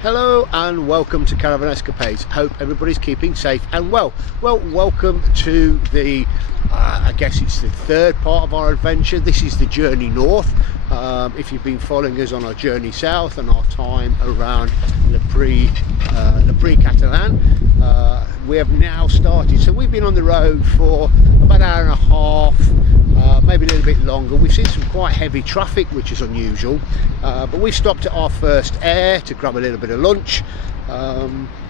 Hello and welcome to Caravan Escapades. Hope everybody's keeping safe and well. Well, welcome to the, I guess it's the third part of our adventure. This is the journey north. If you've been following us on our journey south and our time around Le Catalan, we have now started. So we've been on the road for about an hour and a half, maybe a little bit longer. We've seen some quite heavy traffic, which is unusual, but we stopped at our first air to grab a little bit of lunch.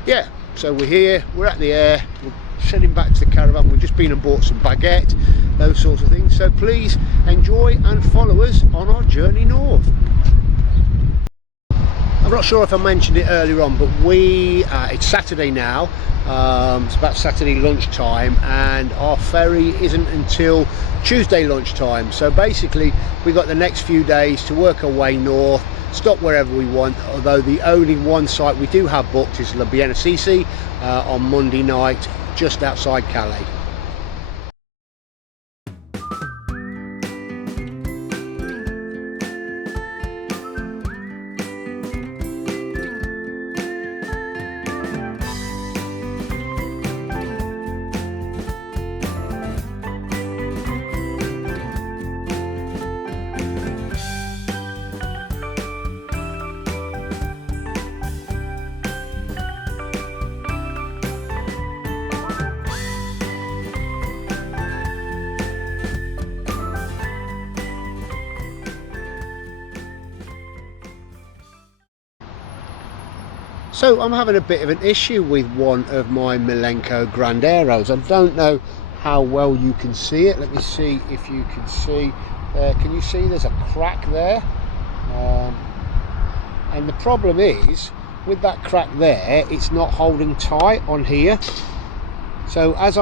Yeah, so we're here, we're at the air, we're heading back to the caravan. We've just been and bought some baguette, those sorts of things. So please enjoy and follow us on our journey north. I'm not sure if I mentioned it earlier on, but it's Saturday now. It's about Saturday lunchtime, and our ferry isn't until Tuesday lunchtime. So basically we've got the next few days to work our way north, stop wherever we want, although the only one site we do have booked is Bien-Assise on Monday night, just outside Calais. So I'm having a bit of an issue with one of my Malenko Granderos. I don't know how well you can see it. Let me see if you can see. Can you see there's a crack there? And the problem is, with that crack there, it's not holding tight on here. So as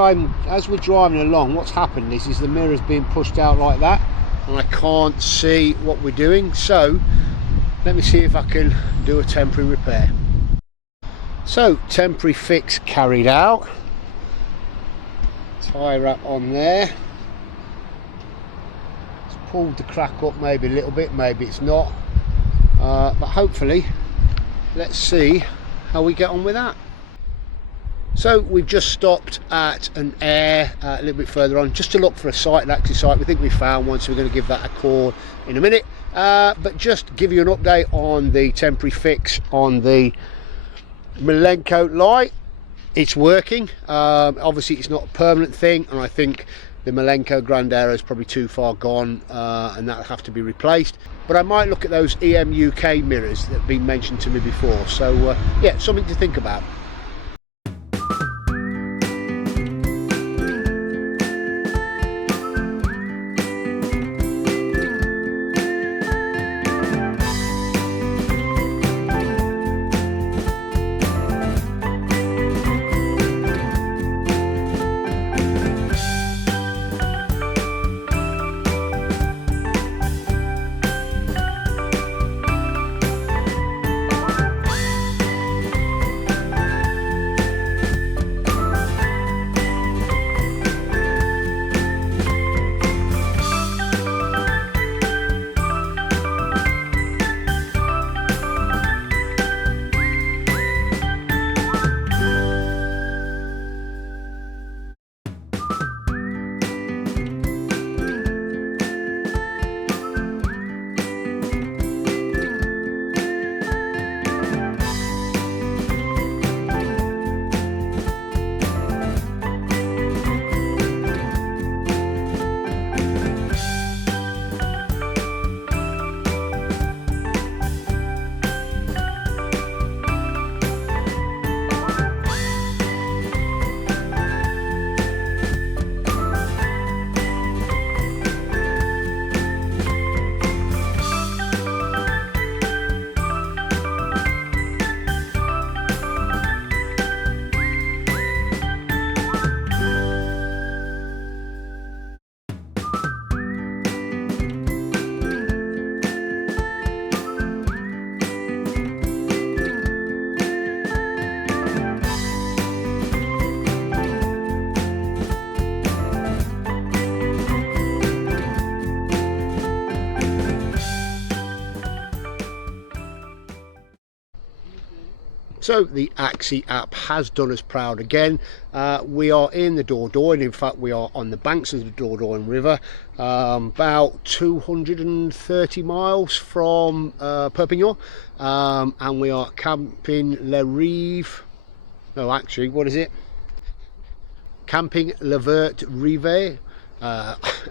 we're driving along, what's happened is the mirror's being pushed out like that, and I can't see what we're doing. So let me see if I can do a temporary repair. So, temporary fix carried out. Tie wrap on there. It's pulled the crack up maybe a little bit, maybe it's not. But hopefully, let's see how we get on with that. So, we've just stopped at an air a little bit further on, just to look for a site, an active site. We think we found one, so we're going to give that a call in a minute. But just give you an update on the temporary fix on the Malenko light. It's working. Obviously it's not a permanent thing, and I think the Malenko Grandero is probably too far gone, and that'll have to be replaced. But I might look at those EM UK mirrors that have been mentioned to me before. So yeah, something to think about. So the Axi app has done us proud again. We are in the Dordogne. In fact, we are on the banks of the Dordogne River, about 230 miles from Perpignan, and we are camping Rive. No, actually, what is it? Camping laverterive.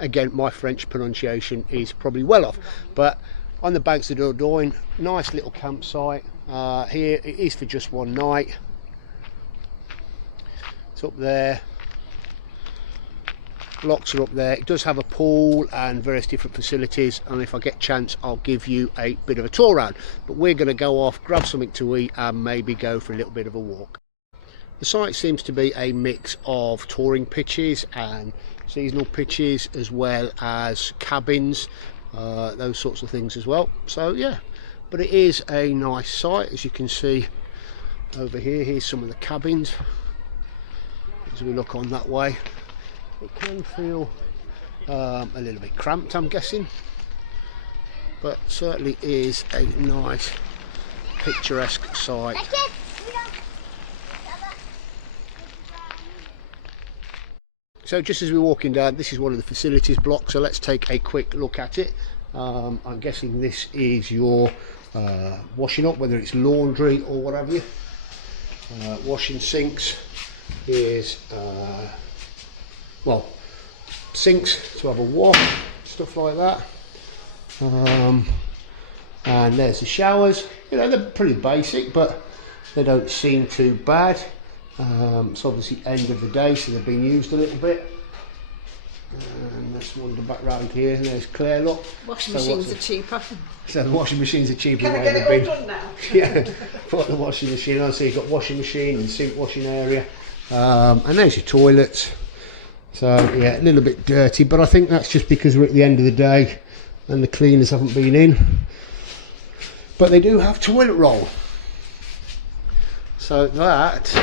Again, my French pronunciation is probably well off, but on the banks of the Dordogne, nice little campsite. Here it is for just one night. It's up there, blocks are up there. It does have a pool and various different facilities, and if I get a chance I'll give you a bit of a tour around, but we're going to go off, grab something to eat and maybe go for a little bit of a walk. The site seems to be a mix of touring pitches and seasonal pitches, as well as cabins, those sorts of things as well. So yeah, but it is a nice site, as you can see over here. Here's some of the cabins as we look on that way. It can feel a little bit cramped, I'm guessing, but certainly is a nice picturesque site. So just as we're walking down, this is one of the facilities blocks, so let's take a quick look at it. I'm guessing this is your washing up, whether it's laundry or what have you. Washing sinks is, well, sinks to have a wash, stuff like that. And there's the showers. You know, they're pretty basic, but they don't seem too bad. It's obviously end of the day, so they've been used a little bit. And let's wander back round here. There's Claire, look. Washing machines are cheaper. So the washing machines are cheaper. Can I get it all done now? Yeah, put the washing machine on. So you've got washing machine and sink washing area. And there's your toilets. So yeah, a little bit dirty, but I think that's just because we're at the end of the day and the cleaners haven't been in. But they do have toilet roll. So that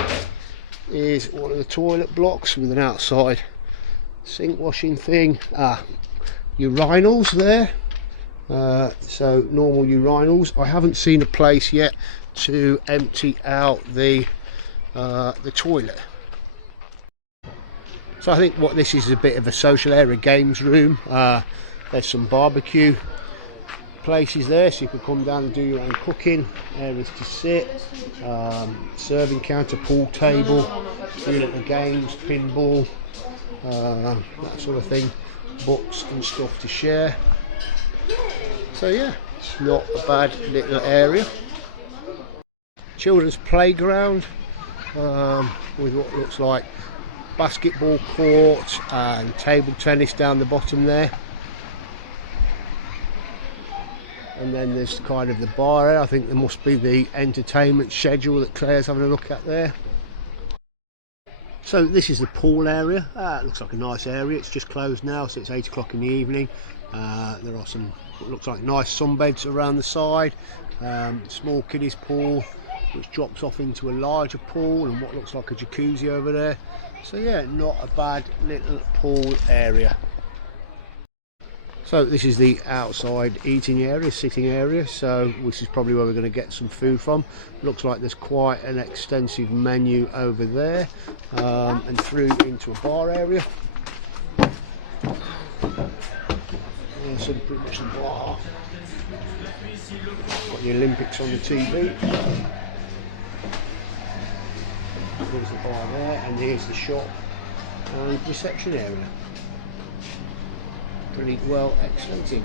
is one of the toilet blocks with an outside sink washing thing. Urinals there, so normal urinals. I haven't seen a place yet to empty out the toilet, so I think what this is a bit of a social area, games room. There's some barbecue places there, so you can come down and do your own cooking, areas to sit, serving counter, pool table, do little games, pinball, that sort of thing, books and stuff to share. So yeah, it's not a bad little area. Children's playground, with what looks like basketball court and table tennis down the bottom there. And then there's kind of the bar area. I think there must be the entertainment schedule that Claire's having a look at there. So this is the pool area. It looks like a nice area. It's just closed now, so it's 8 o'clock in the evening. There are some, what looks like nice sunbeds around the side. Small kiddies pool, which drops off into a larger pool, and what looks like a jacuzzi over there. So yeah, not a bad little pool area. So this is the outside eating area, sitting area, so this is probably where we're going to get some food from. Looks like there's quite an extensive menu over there, and through into a bar area. Yeah, so pretty much the bar. Got the Olympics on the TV. There's the bar there, and here's the shop and reception area. Pretty well extensive.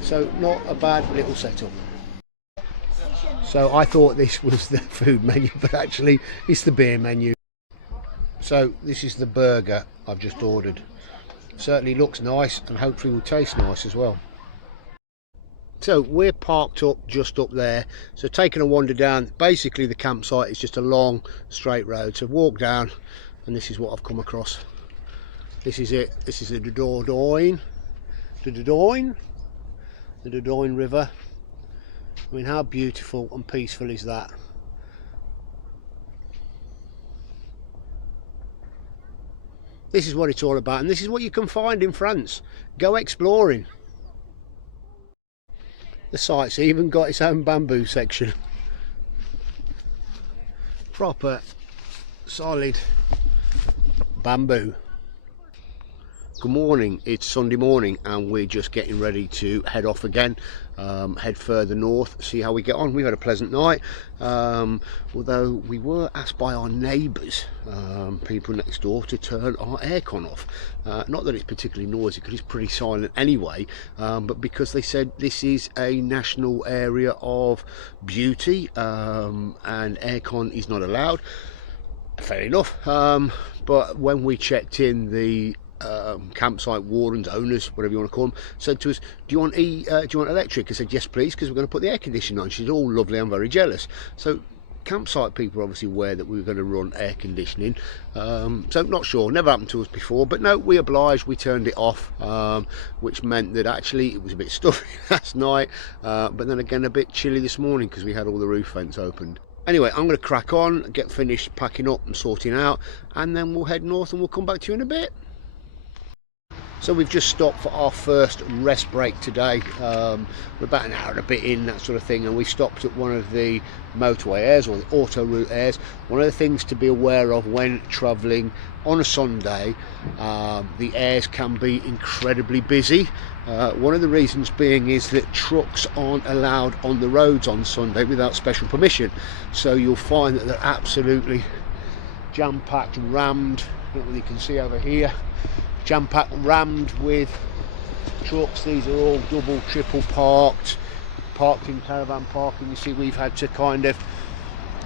So not a bad little setup. So I thought this was the food menu, but actually it's the beer menu. So this is the burger I've just ordered. Certainly looks nice and hopefully will taste nice as well. So we're parked up just up there, so taking a wander down. Basically the campsite is just a long straight road, so walk down and this is what I've come across. This is it. This is the Dordogne, the Dordogne River. I mean, how beautiful and peaceful is that? This is what it's all about, and this is what you can find in France. Go exploring. The site's even got its own bamboo section. proper solid bamboo. Good morning, it's Sunday morning and we're just getting ready to head off again, head further north, see how we get on. We've had a pleasant night, although we were asked by our neighbours, people next door, to turn our aircon off. Not that it's particularly noisy because it's pretty silent anyway, but because they said this is a national area of beauty and aircon is not allowed. Fair enough, but when we checked in, the campsite wardens, owners, whatever you want to call them, said to us, do you want electric? I said yes please, because we're going to put the air conditioning on. She said, oh lovely, I'm very jealous. So campsite people are obviously aware that we were going to run air conditioning, so not sure, never happened to us before, but no, we obliged, we turned it off, which meant that actually it was a bit stuffy last night, but then again a bit chilly this morning because we had all the roof vents opened. Anyway, I'm going to crack on, get finished packing up and sorting out, and then we'll head north and we'll come back to you in a bit. So we've just stopped for our first rest break today. We're about an hour and a bit in, that sort of thing, and we stopped at one of the motorway airs, or the auto route airs. One of the things to be aware of when travelling on a Sunday, the airs can be incredibly busy. One of the reasons being is that trucks aren't allowed on the roads on Sunday without special permission. So you'll find that they're absolutely jam-packed, rammed. I don't know whether you can see over here. Jam-packed, rammed with trucks. These are all double, triple parked in caravan parking. You see, we've had to kind of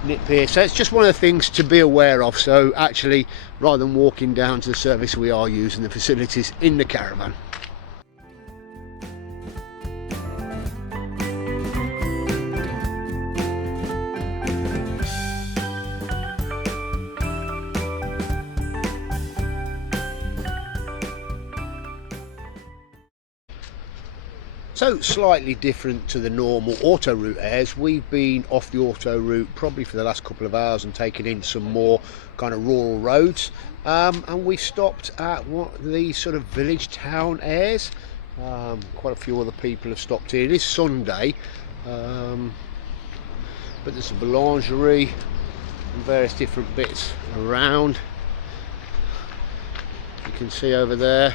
nip here, so it's just one of the things to be aware of. So actually, rather than walking down to the service, we are using the facilities in the caravan. So slightly different to the normal auto route airs, we've been off the auto route probably for the last couple of hours and taken in some more kind of rural roads, and we stopped at the sort of village town airs. Quite a few other people have stopped here. It is Sunday, but there's a boulangerie and various different bits around. You can see over there,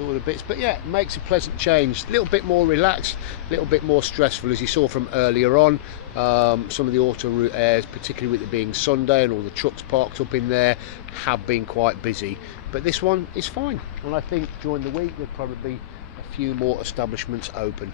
all the bits, but yeah, it makes a pleasant change. A little bit more relaxed, a little bit more stressful, as you saw from earlier on. Some of the auto route airs, particularly with it being Sunday and all the trucks parked up in there, have been quite busy, but this one is fine, and I think during the week there'll probably be a few more establishments open.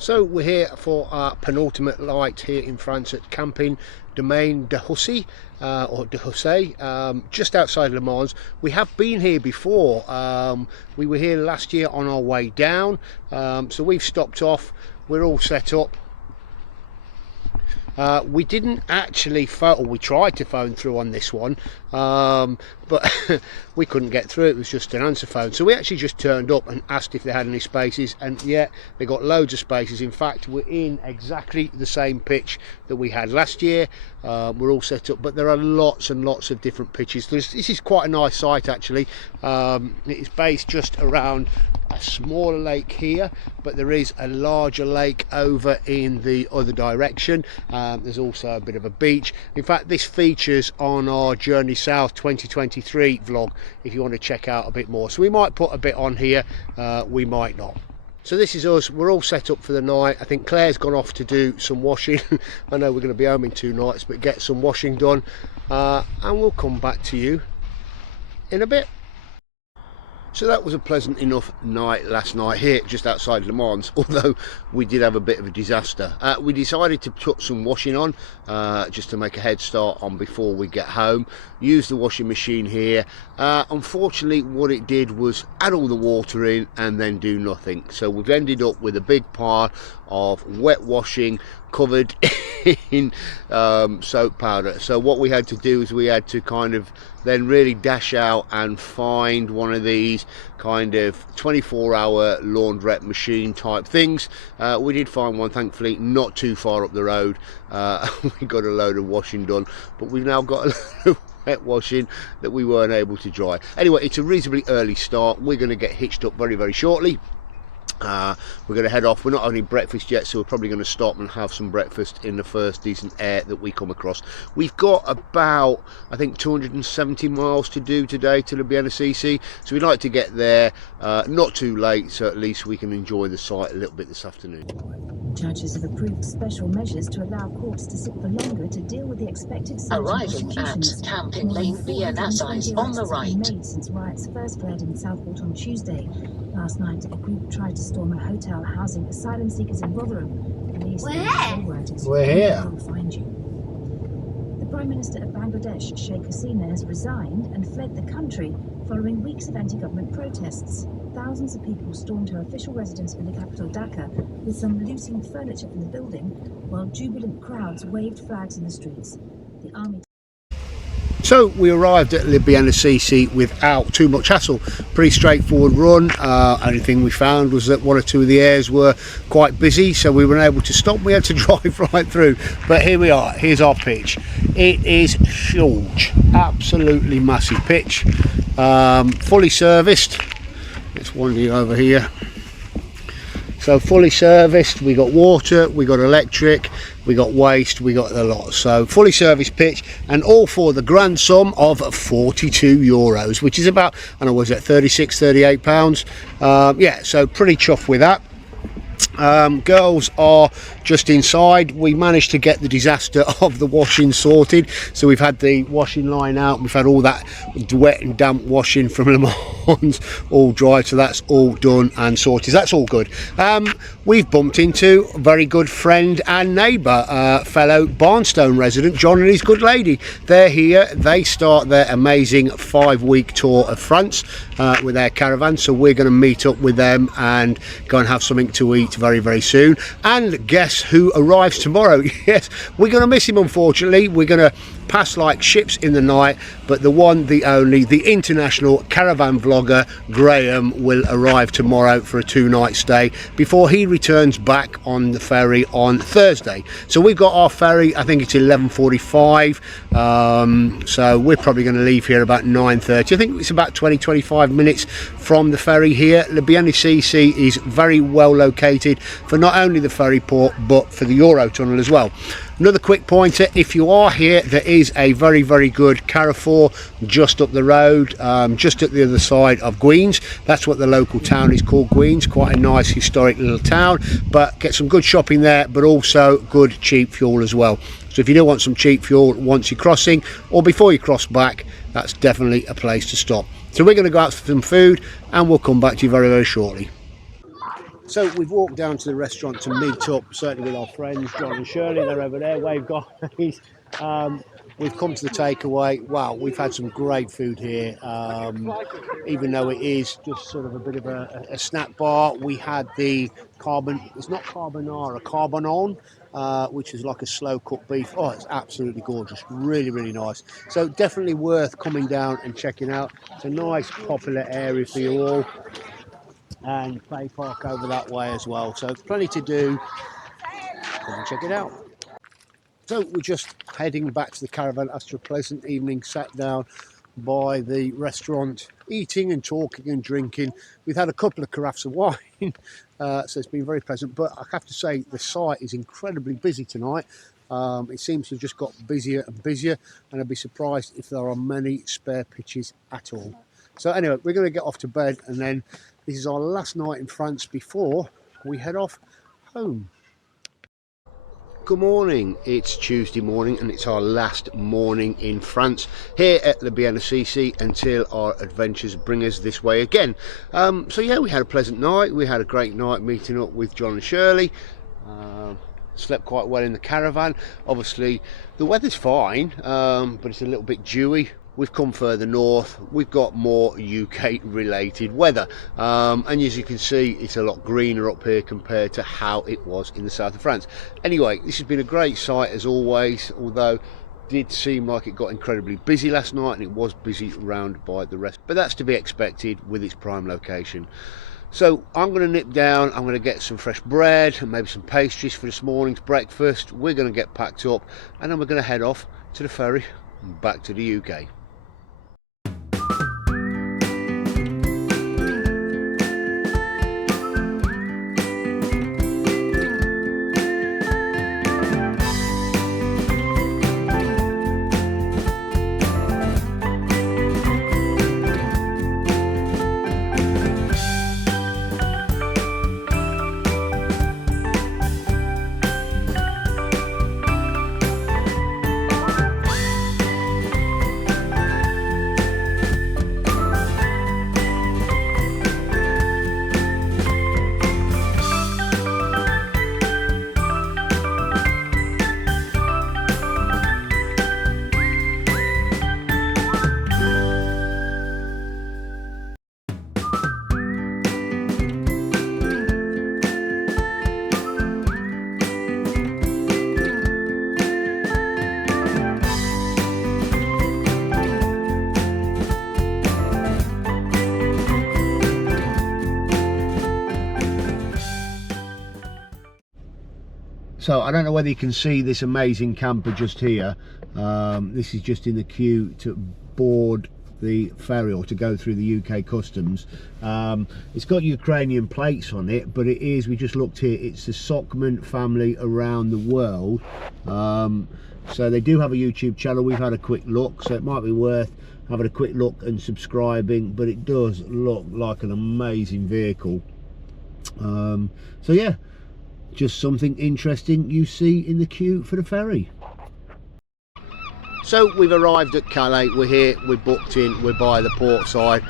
So we're here for our penultimate night here in France at camping Domaine-du-Houssay or du Houssay, just outside Le Mans. We have been here before. We were here last year on our way down, so we've stopped off. We're all set up. We didn't actually phone, or we tried to phone through on this one, but we couldn't get through. It was just an answer phone, so we actually just turned up and asked if they had any spaces, and yeah, they got loads of spaces. In fact, we're in exactly the same pitch that we had last year. We're all set up, but there are lots and lots of different pitches. This is quite a nice site actually. It is based just around a smaller lake here, but there is a larger lake over in the other direction. There's also a bit of a beach. In fact, this features on our Journey South 2023 vlog if you want to check out a bit more. So we might put a bit on here, we might not. So this is us. We're all set up for the night. I think Claire's gone off to do some washing. I know we're going to be home in 2 nights, but get some washing done, and we'll come back to you in a bit. So that was a pleasant enough night last night here just outside Le Mans, although we did have a bit of a disaster. We decided to put some washing on just to make a head start on before we get home. Use the washing machine here. Unfortunately, what it did was add all the water in and then do nothing. So we've ended up with a big pile of wet washing covered in soap powder. So what we had to do is we had to kind of then really dash out and find one of these kind of 24-hour laundrette machine type things. We did find one, thankfully, not too far up the road. We got a load of washing done, but we've now got a load of wet washing that we weren't able to dry. Anyway, it's a reasonably early start. We're going to get hitched up very, very shortly. We're going to head off. We're not having breakfast yet, so we're probably going to stop and have some breakfast in the first decent air that we come across. We've got about, I think, 270 miles to do today to the Bien-Assise, so we'd like to get there not too late, so at least we can enjoy the site a little bit this afternoon. Judges have approved special measures to allow courts to sit for longer to deal with the expected Arriving at Camping Lane Bien-Assise on the right. Made since riots first flared in Southport on Tuesday. Last night, a group tried to storm a hotel housing asylum seekers in Rotherham. Police We're here. Will find you. The Prime Minister of Bangladesh, Sheikh Hasina, has resigned and fled the country following weeks of anti-government protests. Thousands of people stormed her official residence in the capital Dhaka, with some looting furniture from the building, while jubilant crowds waved flags in the streets. The army. So we arrived at Le Bien-Assise without too much hassle. Pretty straightforward run. Only thing we found was that 1 or 2 of the airs were quite busy, so we weren't able to stop. We had to drive right through. But here we are. Here's our pitch. It is huge, absolutely massive pitch. Fully serviced. Let's wander you over here. So fully serviced, we got water, we got electric, we got waste, we got the lot. So fully serviced pitch, and all for the grand sum of €42, which is about, I don't know, was it 36, 38 pounds? Yeah, so pretty chuffed with that. Girls are just inside. We managed to get the disaster of the washing sorted, so we've had the washing line out, we've had all that wet and damp washing from Le Mans all dry, so that's all done and sorted. That's all good. We've bumped into a very good friend and neighbour, fellow Barnstone resident, John and his good lady. They're here. They start their amazing 5-week tour of France with their caravan, so we're going to meet up with them and go and have something to eat very, very soon. And guess who arrives tomorrow? Yes, we're going to miss him, unfortunately. We're going to pass like ships in the night, but the one, the only, the international caravan vlogger Graham will arrive tomorrow for a 2-night stay before he returns back on the ferry on Thursday. So we've got our ferry, I think it's 11:45, so we're probably going to leave here about 9:30. I think it's about 20-25 minutes from the ferry here. Le Bien-Assise is very well located for not only the ferry port but for the Eurotunnel as well. Another quick pointer, if you are here, there is a very, very good Carrefour just up the road, just at the other side of Guines. That's what the local town is called, Guines. Quite a nice historic little town, but get some good shopping there, but also good cheap fuel as well. So if you do want some cheap fuel once you're crossing or before you cross back, that's definitely a place to stop. So we're going to go out for some food and we'll come back to you very, very shortly. So we've walked down to the restaurant to meet up, certainly with our friends, John and Shirley. They're over there, wave guys. We've come to the takeaway. Wow, we've had some great food here. Even though it is just sort of a bit of a snack bar, we had the it's not carbonara, carbonon, which is like a slow cooked beef. Oh, it's absolutely gorgeous, really, really nice. So definitely worth coming down and checking out. It's a nice, popular area for you all. And play park over that way as well, so plenty to do. Come and check it out. So we're just heading back to the caravan after a pleasant evening, sat down by the restaurant, eating and talking and drinking. We've had a couple of carafes of wine, so it's been very pleasant, but I have to say the site is incredibly busy tonight. It seems to have just got busier and busier, and I'd be surprised if there are many spare pitches at all. So anyway, we're going to get off to bed, and then this is our last night in France before we head off home. Good morning, it's Tuesday morning and it's our last morning in France here at the Bien-Assise until our adventures bring us this way again. So yeah, we had a pleasant night, we had a great night meeting up with John and Shirley. Slept quite well in the caravan. Obviously the weather's fine, but it's a little bit dewy. We've come further north, we've got more UK related weather, and as you can see it's a lot greener up here compared to how it was in the south of France. Anyway, this has been a great site as always, although it did seem like it got incredibly busy last night, and it was busy round by the rest, but that's to be expected with its prime location. So I'm going to nip down, I'm going to get some fresh bread and maybe some pastries for this morning's breakfast. We're going to get packed up and then we're going to head off to the ferry and back to the UK. So I don't know whether you can see this amazing camper just here. This is just in the queue to board the ferry or to go through the UK customs. It's got Ukrainian plates on it, but it is, we just looked here, it's the Sockman family around the world. So they do have a YouTube channel. We've had a quick look, so it might be worth having a quick look and subscribing, but it does look like an amazing vehicle. So yeah, just something interesting you see in the queue for the ferry. So we've arrived at Calais, we're here, we're booked in, we're by the port side.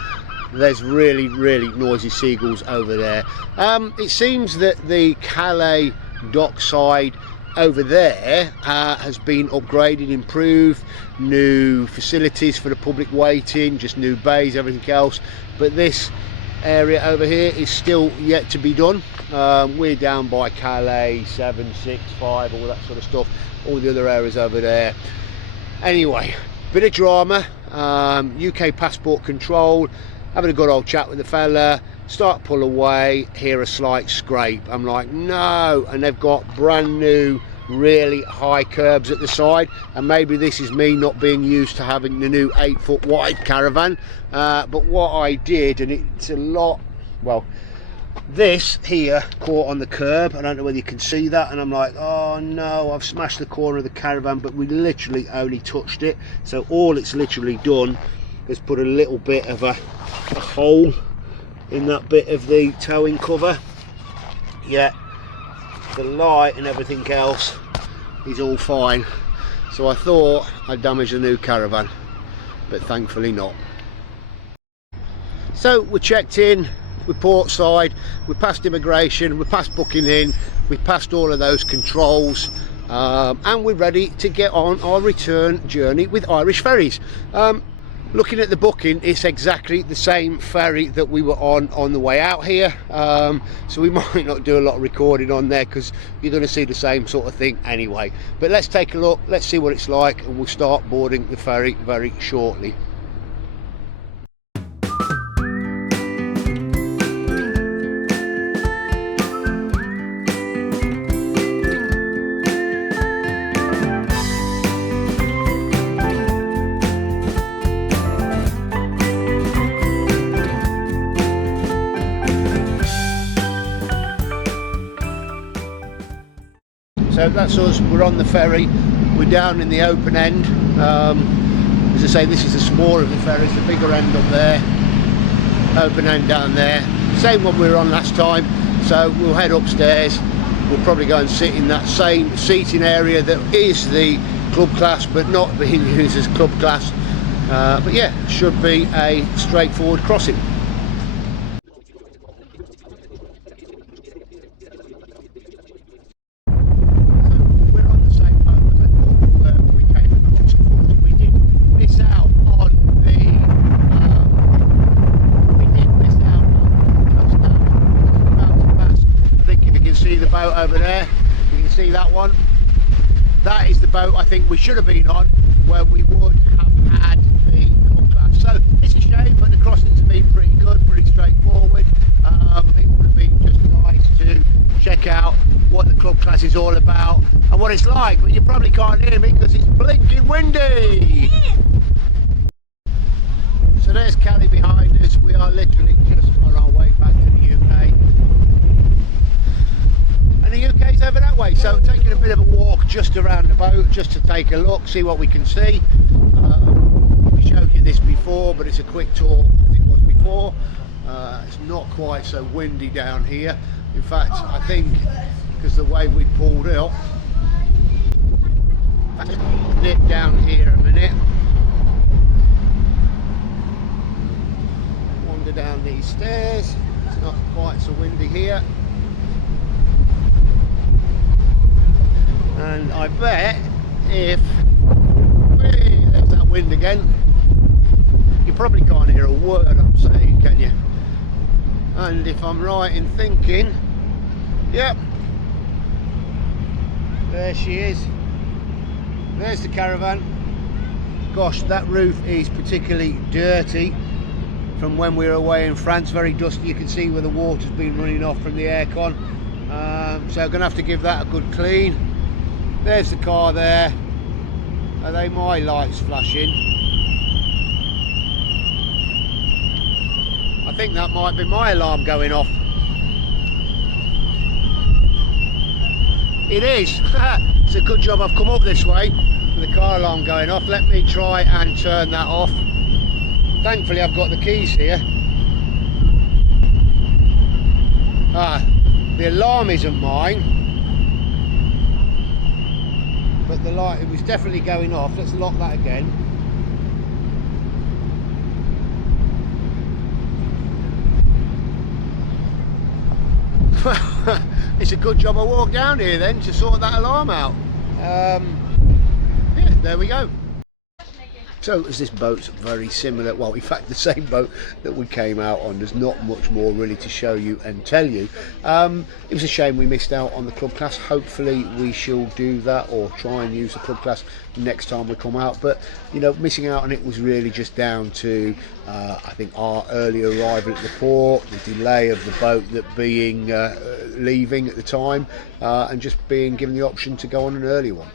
There's really noisy seagulls over there. It seems that the Calais dockside over there has been upgraded, improved, new facilities for the public waiting, just new bays, everything else, but this area over here is still yet to be done. We're down by Calais 765, all that sort of stuff, all the other areas over there. Anyway, bit of drama, UK passport control, having a good old chat with the fella, start pull away, hear a slight scrape. I'm like, no, and they've got brand new really high curbs at the side, and maybe this is me not being used to having the new 8-foot wide caravan, but what I did, and it's a lot, well, this here caught on the curb. I don't know whether you can see that, and I'm like, oh no, I've smashed the corner of the caravan, but we literally only touched it. So all it's literally done is put a little bit of a hole in that bit of the towing cover. Yeah, the light and everything else is all fine. So I thought I'd damage the new caravan, but thankfully not. So we checked in, we're port side, we're past immigration, we're past booking in, we've passed all of those controls, and we're ready to get on our return journey with Irish Ferries. Looking at the booking, it's exactly the same ferry that we were on the way out here, so we might not do a lot of recording on there because you're going to see the same sort of thing anyway. But let's take a look, let's see what it's like, and we'll start boarding the ferry very shortly. So that's us, we're on the ferry, we're down in the open end. As I say, this is the smaller of the ferries, the bigger end up there, open end down there. Same one we were on last time, so we'll head upstairs. We'll probably go and sit in that same seating area that is the club class, but not being used as club class. But yeah, should be a straightforward crossing. Over there, you can see that one. That is the boat I think we should have been on, where we would have had the club class. So it's a shame, but the crossings have been pretty good, pretty straightforward. It would have been just nice to check out what the club class is all about and what it's like, but you probably can't hear me because it's blinking windy. So there's Calais behind us. We are literally just on our way back to the UK. And the UK's over that way, so taking a bit of a walk just around the boat, just to take a look, see what we can see. We showed you this before, but it's a quick tour as it was before. It's not quite so windy down here. In fact, I think because the way we pulled up, let's nip down here a minute, wander down these stairs. It's not quite so windy here. And I bet if, there's that wind again, you probably can't hear a word I'm saying, can you? And if I'm right in thinking, yep, there she is. There's the Caravan. Gosh, that roof is particularly dirty from when we were away in France, very dusty. You can see where the water's been running off from the aircon. So I'm going to have to give that a good clean. There's the car there. Are they my lights flashing? I think that might be my alarm going off. It is. It's a good job I've come up this way with the car alarm going off. Let me try and turn that off. Thankfully I've got the keys here. The alarm isn't mine. But the light, it was definitely going off. Let's lock that again. It's a good job I walked down here then to sort that alarm out. Yeah, there we go. So as this boat's very similar, well in fact the same boat that we came out on, there's not much more really to show you and tell you. It was a shame we missed out on the club class. Hopefully we shall do that or try and use the club class next time we come out, but you know, missing out on it was really just down to I think our early arrival at the port, the delay of the boat that being leaving at the time, and just being given the option to go on an earlier one.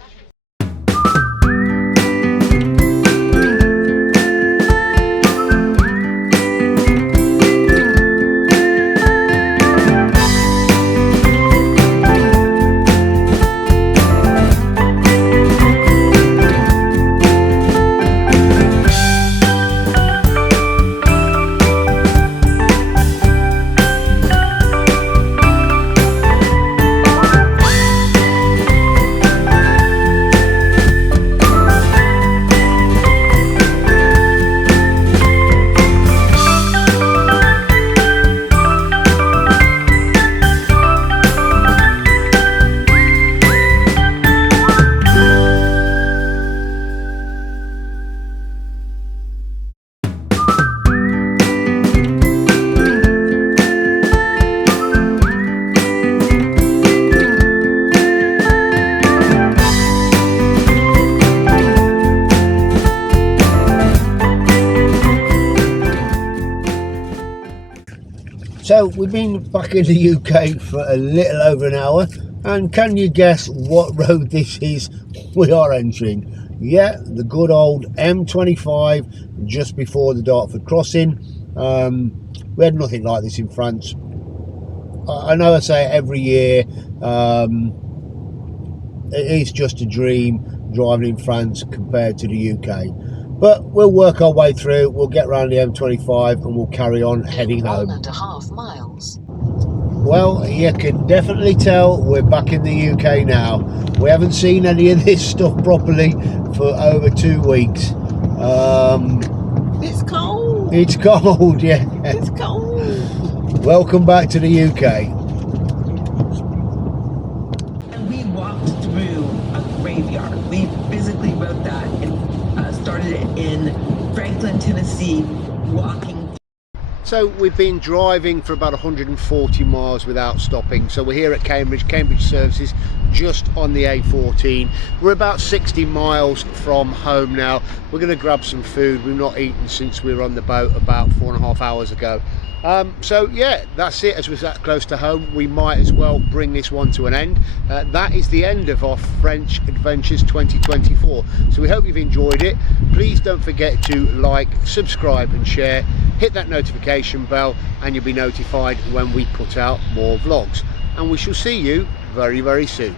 So we've been back in the UK for a little over an hour, and can you guess what road this is we are entering? Yeah, the good old M25 just before the Dartford crossing. We had nothing like this in France. I know I say it every year, it's just a dream driving in France compared to the UK. But we'll work our way through, we'll get around the M25 and we'll carry on heading home. 1.5 miles. Well, you can definitely tell we're back in the UK now. We haven't seen any of this stuff properly for over 2 weeks. It's cold. It's cold, yeah. It's cold. Welcome back to the UK. And we walked through a graveyard. We physically wrote that and started it in Franklin, Tennessee, walking. So we've been driving for about 140 miles without stopping. So we're here at Cambridge Services, just on the A14. We're about 60 miles from home now. We're going to grab some food. We've not eaten since we were on the boat about 4.5 hours ago. So yeah, that's it. As we're that close to home, we might as well bring this one to an end. That is the end of our French Adventures 2024. So we hope you've enjoyed it. Please don't forget to like, subscribe and share. Hit that notification bell and you'll be notified when we put out more vlogs. And we shall see you very, very soon.